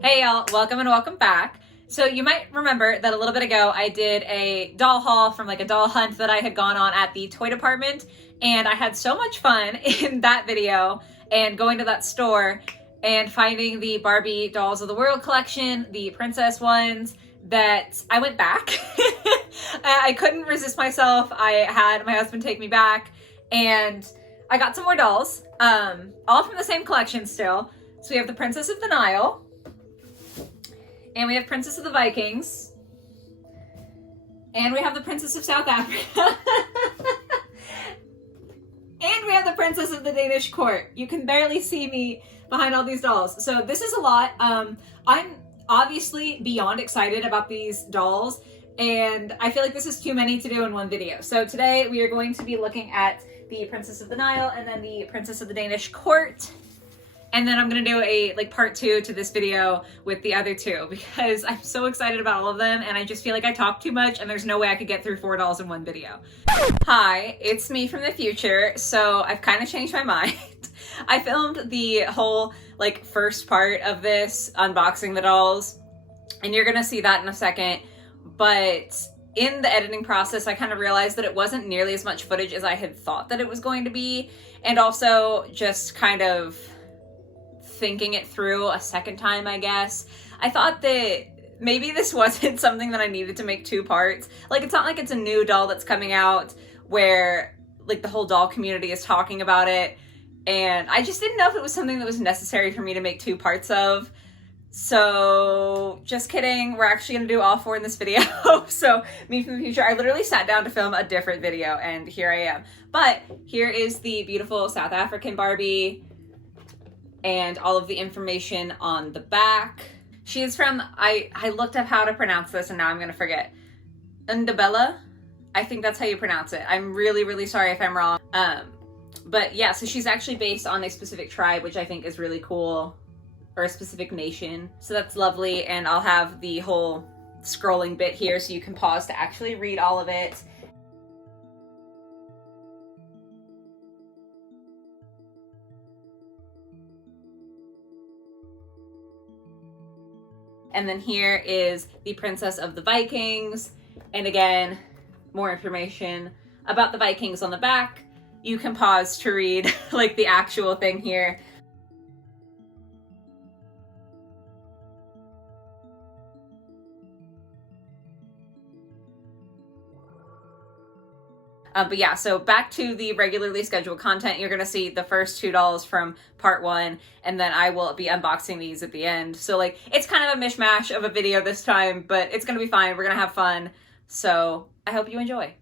Hey y'all, welcome and welcome back. So you might remember that a little bit ago I did a doll haul from like a doll hunt that I had gone on at the toy department, and I had so much fun in that video and going to that store and finding the Barbie Dolls of the World collection, the princess ones, that I went back. I couldn't resist myself. I had my husband take me back and I got some more dolls, all from the same collection still. So we have the Princess of the Nile, and we have Princess of the Vikings, and we have the Princess of South Africa, and we have the Princess of the Danish Court. You can barely see me behind all these dolls. So this is a lot. I'm obviously beyond excited about these dolls, and I feel like this is too many to do in one video. So today we are going to be looking at the Princess of the Nile and then the Princess of the Danish Court. And then I'm gonna do a part 2 to this video with the other two because I'm so excited about all of them and I just feel like I talk too much and there's no way I could get through 4 dolls in one video. Hi, it's me from the future. So I've kind of changed my mind. I filmed the whole first part of this unboxing the dolls, and you're gonna see that in a second. But in the editing process, I kind of realized that it wasn't nearly as much footage as I had thought that it was going to be. And also just kind of thinking it through a second time, I guess, I thought that maybe this wasn't something that I needed to make 2 parts. It's not like it's a new doll that's coming out where the whole doll community is talking about it, and I just didn't know if it was something that was necessary for me to make 2 parts of. So just kidding, we're actually gonna do all 4 in this video. So me from the future, I literally sat down to film a different video and here I am. But here is the beautiful South African Barbie and all of the information on the back. She is from, I looked up how to pronounce this and now I'm gonna forget. Ndabella? I think that's how you pronounce it. I'm really, really sorry if I'm wrong. But yeah, so she's actually based on a specific tribe, which I think is really cool, or a specific nation. So that's lovely, and I'll have the whole scrolling bit here so you can pause to actually read all of it. And then here is the Princess of the Vikings. And again, more information about the Vikings on the back. You can pause to read the actual thing here. But yeah, so back to the regularly scheduled content. You're gonna see the first 2 dolls from part 1, and then I will be unboxing these at the end. So it's kind of a mishmash of a video this time, but it's gonna be fine. We're gonna have fun. So I hope you enjoy.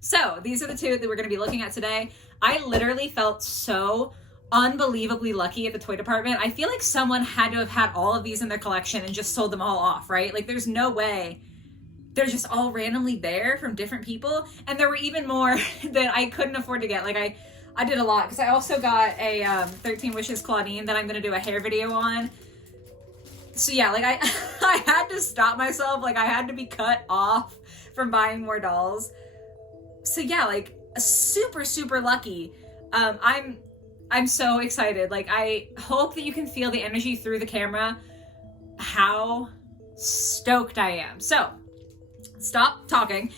So these are the 2 that we're gonna be looking at today. I literally felt so unbelievably lucky at the toy department. I feel like someone had to have had all of these in their collection and just sold them all off, right? There's no way they're just all randomly there from different people. And there were even more that I couldn't afford to get. I did a lot because I also got a 13 Wishes Claudine that I'm gonna do a hair video on. So yeah, I had to stop myself. I had to be cut off from buying more dolls. So yeah, super, super lucky. I'm so excited. I hope that you can feel the energy through the camera, how stoked I am. So stop talking,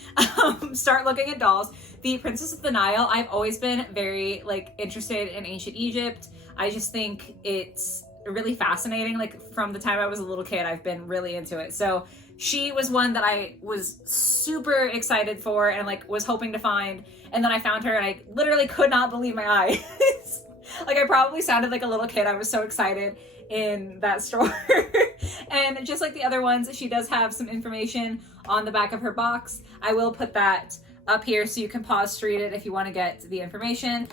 start looking at dolls. The Princess of the Nile, I've always been very interested in ancient Egypt. I just think it's really fascinating. From the time I was a little kid, I've been really into it. So she was one that I was super excited for and was hoping to find. And then I found her and I literally could not believe my eyes. I probably sounded like a little kid. I was so excited in that store. And just like the other ones, she does have some information on the back of her box. I will put that up here so you can pause to read it if you want to get the information.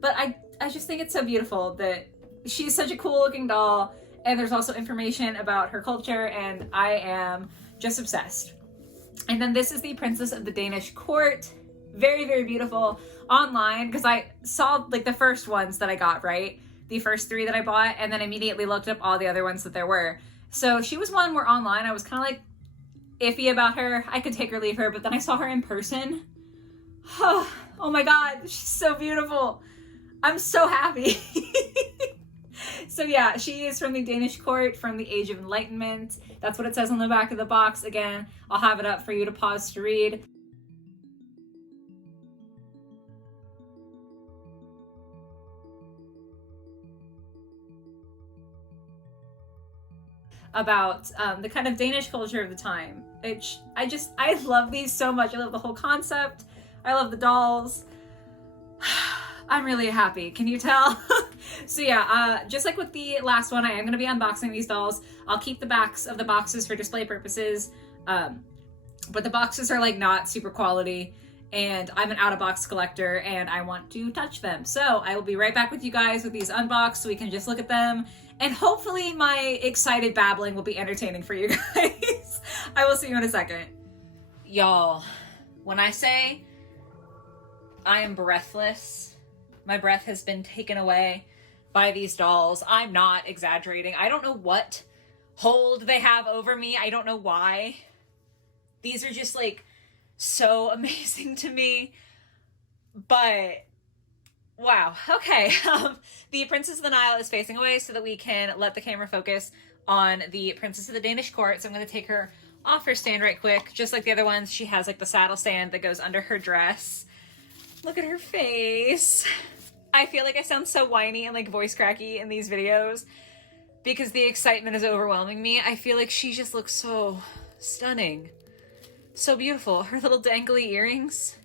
But I just think it's so beautiful that she's such a cool looking doll, and there's also information about her culture, and I am just obsessed. And then this is the Princess of the Danish Court. Very, very beautiful. Online, because I saw the first ones that I got, right? The first 3 that I bought, and then immediately looked up all the other ones that there were. So she was one where online I was kind of iffy about her. I could take her, leave her, but then I saw her in person. Oh my God, she's so beautiful. I'm so happy. So yeah, she is from the Danish Court from the Age of Enlightenment. That's what it says on the back of the box. Again, I'll have it up for you to pause to read. About the kind of Danish culture of the time. I love these so much. I love the whole concept. I love the dolls. I'm really happy. Can you tell? So yeah, just like with the last one, I am going to be unboxing these dolls. I'll keep the backs of the boxes for display purposes. But the boxes are like not super quality, and I'm an out-of-box collector and I want to touch them. So I will be right back with you guys with these unboxed so we can just look at them. And hopefully my excited babbling will be entertaining for you guys. I will see you in a second. Y'all, when I say I am breathless, my breath has been taken away by these dolls, I'm not exaggerating. I don't know what hold they have over me. I don't know why. These are just like so amazing to me. But wow. Okay. The Princess of the Nile is facing away so that we can let the camera focus on the Princess of the Danish Court. So I'm going to take her off her stand right quick. Just like the other ones, she has like the saddle stand that goes under her dress. Look at her face. I feel like I sound so whiny and like voice cracky in these videos because the excitement is overwhelming me. I feel like she just looks so stunning. So beautiful. Her little dangly earrings.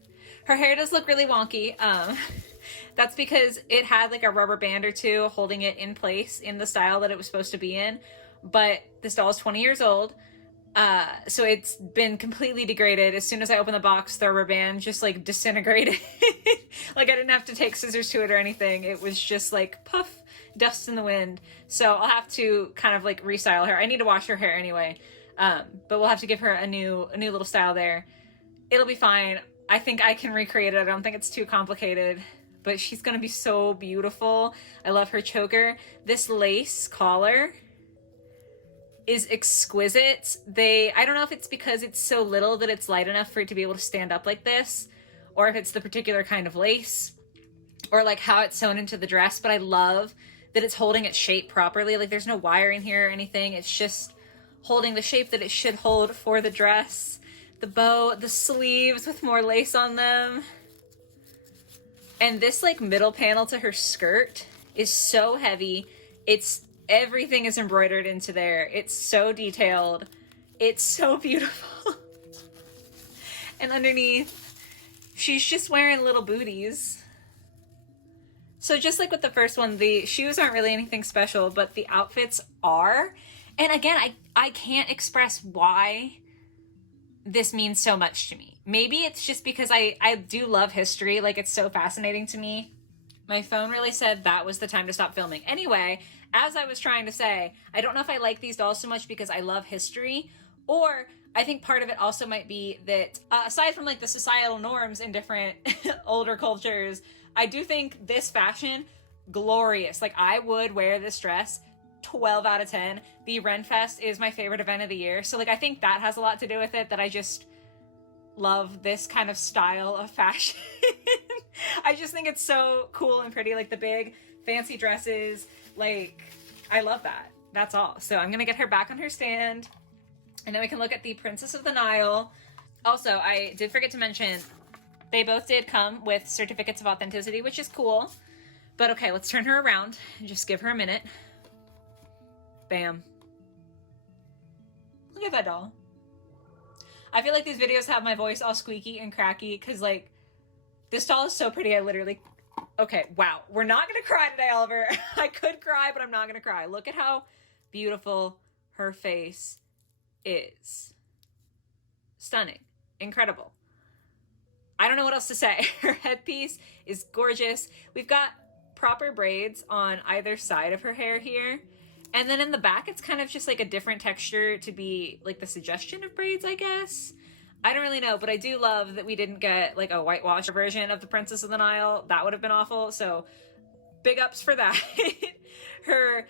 Her hair does look really wonky. That's because it had like a rubber band or two holding it in place in the style that it was supposed to be in. But this doll is 20 years old. So it's been completely degraded. As soon as I opened the box, the rubber band just like disintegrated. Like I didn't have to take scissors to it or anything. It was just like puff, dust in the wind. So I'll have to kind of like restyle her. I need to wash her hair anyway. But we'll have to give her a new little style there. It'll be fine. I think I can recreate it. I don't think it's too complicated, but she's gonna be so beautiful. I love her choker. This lace collar is exquisite. I don't know if it's because it's so little that it's light enough for it to be able to stand up like this, or if it's the particular kind of lace, or like how it's sewn into the dress, but I love that it's holding its shape properly. Like there's no wiring here or anything. It's just holding the shape that it should hold for the dress. The bow, the sleeves with more lace on them. And this like middle panel to her skirt is so heavy. Everything is embroidered into there. It's so detailed. It's so beautiful. And underneath, she's just wearing little booties. So just like with the first one, the shoes aren't really anything special, but the outfits are. And again, I can't express why this means so much to me. Maybe it's just because I do love history. Like it's so fascinating to me. My phone really said that was the time to stop filming. Anyway, as I was trying to say, I don't know if I like these dolls so much because I love history, or I think part of it also might be that aside from like the societal norms in different older cultures, I do think this fashion, glorious. Like I would wear this dress 12 out of 10. The Renfest is my favorite event of the year. So like I think that has a lot to do with it, that I just love this kind of style of fashion. I just think it's so cool and pretty, like the big fancy dresses. Like I love that. That's all. So I'm gonna get her back on her stand, and then we can look at the Princess of the Nile. Also, I did forget to mention they both did come with certificates of authenticity, which is cool. But okay, let's turn her around and just give her a minute. Bam. Look at that doll. I feel like these videos have my voice all squeaky and cracky because like this doll is so pretty. I literally, okay, wow. We're not gonna cry today, Oliver. I could cry, but I'm not gonna cry. Look at how beautiful her face is. Stunning. Incredible. I don't know what else to say. Her headpiece is gorgeous. We've got proper braids on either side of her hair here. And then in the back, it's kind of just like a different texture to be like the suggestion of braids, I guess. I don't really know, but I do love that we didn't get like a whitewash version of the Princess of the Nile. That would have been awful. So big ups for that. Her,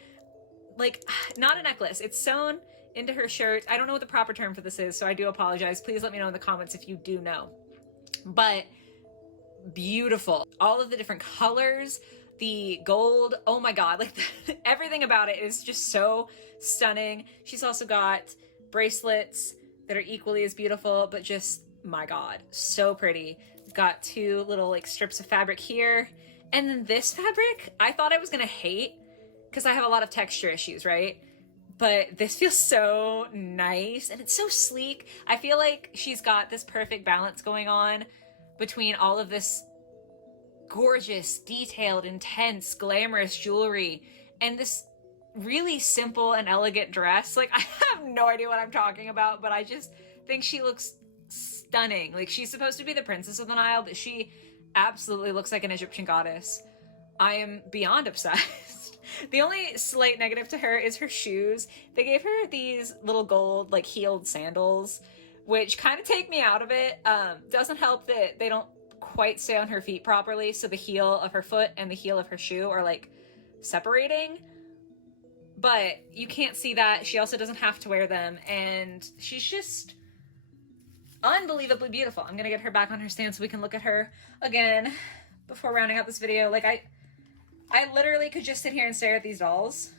like, not a necklace. It's sewn into her shirt. I don't know what the proper term for this is, so I do apologize. Please let me know in the comments if you do know. But beautiful. All of the different colors, the gold, oh my god, like everything about it is just so stunning. She's also got bracelets that are equally as beautiful, but just, my god, so pretty. Got two little like strips of fabric here. And then this fabric, I thought I was gonna hate because I have a lot of texture issues, right? But this feels so nice and it's so sleek. I feel like she's got this perfect balance going on between all of this gorgeous, detailed, intense, glamorous jewelry and this really simple and elegant dress. Like, I have no idea what I'm talking about, but I just think she looks stunning. Like, she's supposed to be the princess of the Nile, but she absolutely looks like an Egyptian goddess. I am beyond obsessed. The only slight negative to her is her shoes. They gave her these little gold, like, heeled sandals, which kind of take me out of it. Doesn't help that they don't quite stay on her feet properly, so the heel of her foot and the heel of her shoe are, like, separating. But you can't see that. She also doesn't have to wear them, and she's just unbelievably beautiful. I'm gonna get her back on her stand so we can look at her again before rounding out this video. Like, I literally could just sit here and stare at these dolls,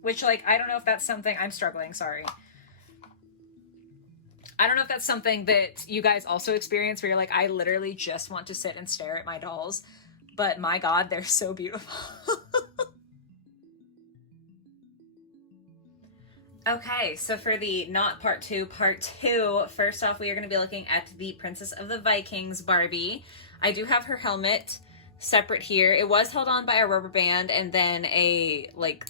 which, like, I don't know if that's something... I'm struggling, sorry. I don't know if that's something that you guys also experience where you're like, I literally just want to sit and stare at my dolls, but my god, they're so beautiful. Okay, so for the not part two, first off, we are going to be looking at the Princess of the Vikings, Barbie. I do have her helmet separate here. It was held on by a rubber band and then a, like,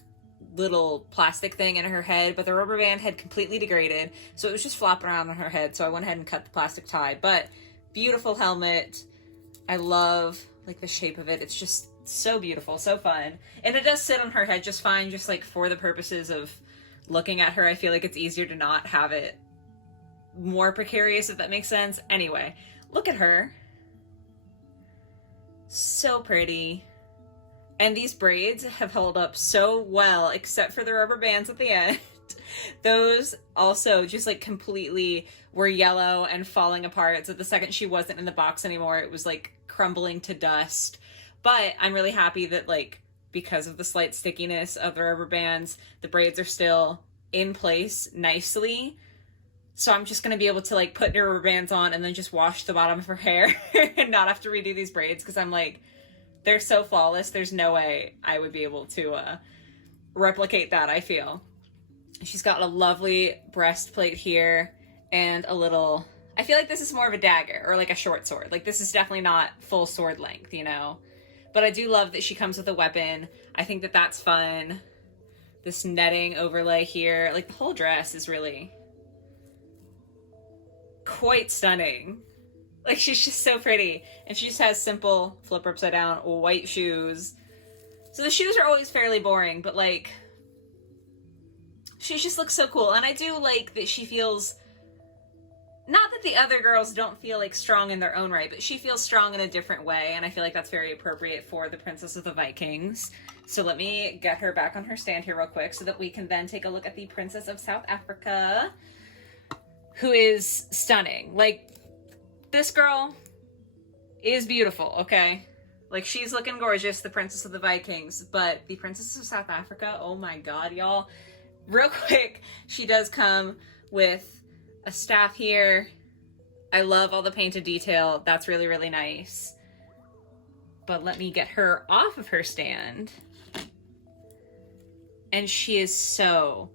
little plastic thing in her head, but the rubber band had completely degraded, so it was just flopping around on her head, so I went ahead and cut the plastic tie. But beautiful helmet. I love, like, the shape of it. It's just so beautiful, so fun. And it does sit on her head just fine, just, like, for the purposes of looking at her. I feel like it's easier to not have it more precarious, if that makes sense. Anyway, look at her. So pretty. And these braids have held up so well, except for the rubber bands at the end. Those also just, like, completely were yellow and falling apart. So the second she wasn't in the box anymore, it was, like, crumbling to dust. But I'm really happy that, like, because of the slight stickiness of the rubber bands, the braids are still in place nicely. So I'm just going to be able to, like, put new rubber bands on and then just wash the bottom of her hair and not have to redo these braids, because I'm like, they're so flawless. There's no way I would be able to replicate that, I feel. She's got a lovely breastplate here and a little... I feel like this is more of a dagger or, like, a short sword. Like, this is definitely not full sword length, you know? But I do love that she comes with a weapon. I think that that's fun. This netting overlay here. Like, the whole dress is really quite stunning. Like, she's just so pretty. And she just has simple, flip her upside down, white shoes. So the shoes are always fairly boring, but, like, she just looks so cool. And I do like that she feels... Not that the other girls don't feel, like, strong in their own right, but she feels strong in a different way, and I feel like that's very appropriate for the Princess of the Vikings. So let me get her back on her stand here real quick so that we can then take a look at the Princess of South Africa, who is stunning. Like, this girl is beautiful, okay? Like, she's looking gorgeous, the Princess of the Vikings, but the Princess of South Africa, oh my god, y'all. Real quick, she does come with a staff here. I love all the painted detail. That's really, really nice. But let me get her off of her stand. And she is so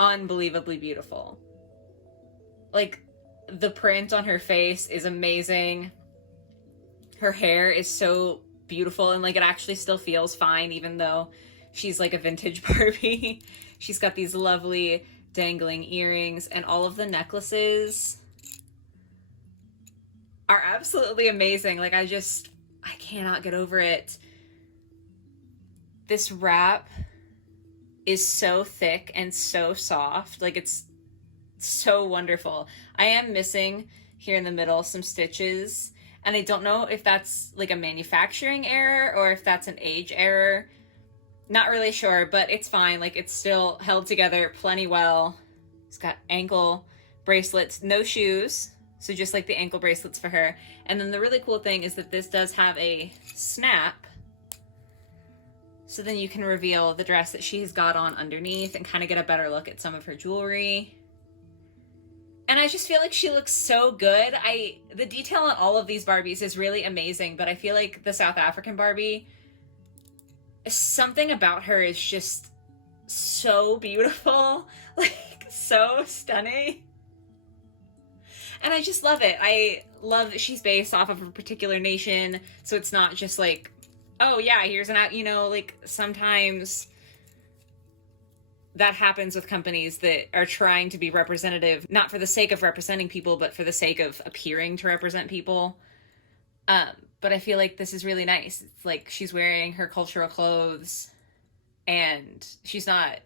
unbelievably beautiful. Like, the print on her face is amazing. Her hair is so beautiful, and, like, it actually still feels fine, even though she's, like, a vintage Barbie. She's got these lovely dangling earrings, and all of the necklaces are absolutely amazing. Like, I cannot get over it. This wrap is so thick and so soft. Like, it's so wonderful. I am missing here in the middle some stitches, and I don't know if that's, like, a manufacturing error or if that's an age error. Not really sure, but it's fine. Like, it's still held together plenty well. It's got ankle bracelets, no shoes. So just like the ankle bracelets for her. And then the really cool thing is that this does have a snap. So then you can reveal the dress that she's got on underneath and kind of get a better look at some of her jewelry. And I just feel like she looks so good. The detail on all of these Barbies is really amazing, but I feel like the South African Barbie, something about her is just so beautiful, like so stunning. And I just love it. I love that she's based off of a particular nation, so it's not just like, oh yeah, here's an out, you know, like sometimes that happens with companies that are trying to be representative, not for the sake of representing people, but for the sake of appearing to represent people. But I feel like this is really nice. It's like she's wearing her cultural clothes and she's not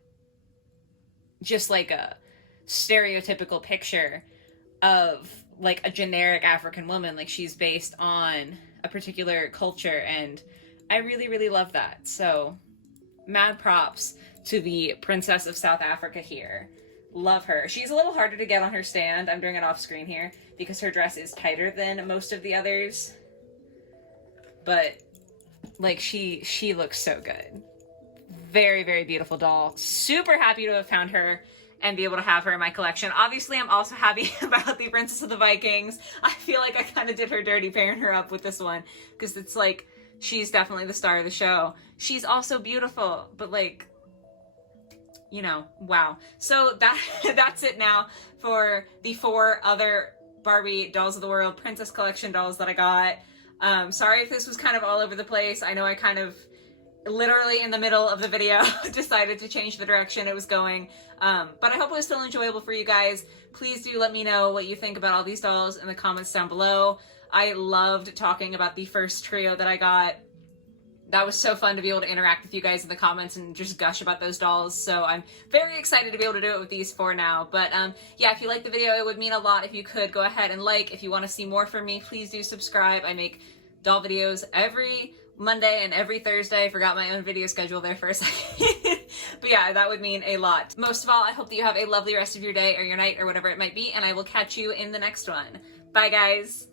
just like a stereotypical picture of like a generic African woman. Like she's based on a particular culture, and I really, really love that. So mad props to the Princess of South Africa here. Love her. She's a little harder to get on her stand. I'm doing it off screen here because her dress is tighter than most of the others. But like she looks so good. Very, very beautiful doll. Super happy to have found her and be able to have her in my collection. Obviously, I'm also happy about the Princess of the Vikings. I feel like I kind of did her dirty pairing her up with this one because it's like, she's definitely the star of the show. She's also beautiful, but like, you know, wow. So that's it now for the 4 other Barbie Dolls of the World Princess Collection dolls that I got. Sorry if this was kind of all over the place. I know I kind of literally in the middle of the video decided to change the direction it was going. But I hope it was still enjoyable for you guys. Please do let me know what you think about all these dolls in the comments down below. I loved talking about the first trio that I got. That was so fun to be able to interact with you guys in the comments and just gush about those dolls. So I'm very excited to be able to do it with these 4 now. But yeah, if you liked the video, it would mean a lot if you could go ahead and like. If you want to see more from me, please do subscribe. I make doll videos every Monday and every Thursday. I forgot my own video schedule there for a second. But yeah, that would mean a lot. Most of all, I hope that you have a lovely rest of your day or your night or whatever it might be, and I will catch you in the next one. Bye, guys.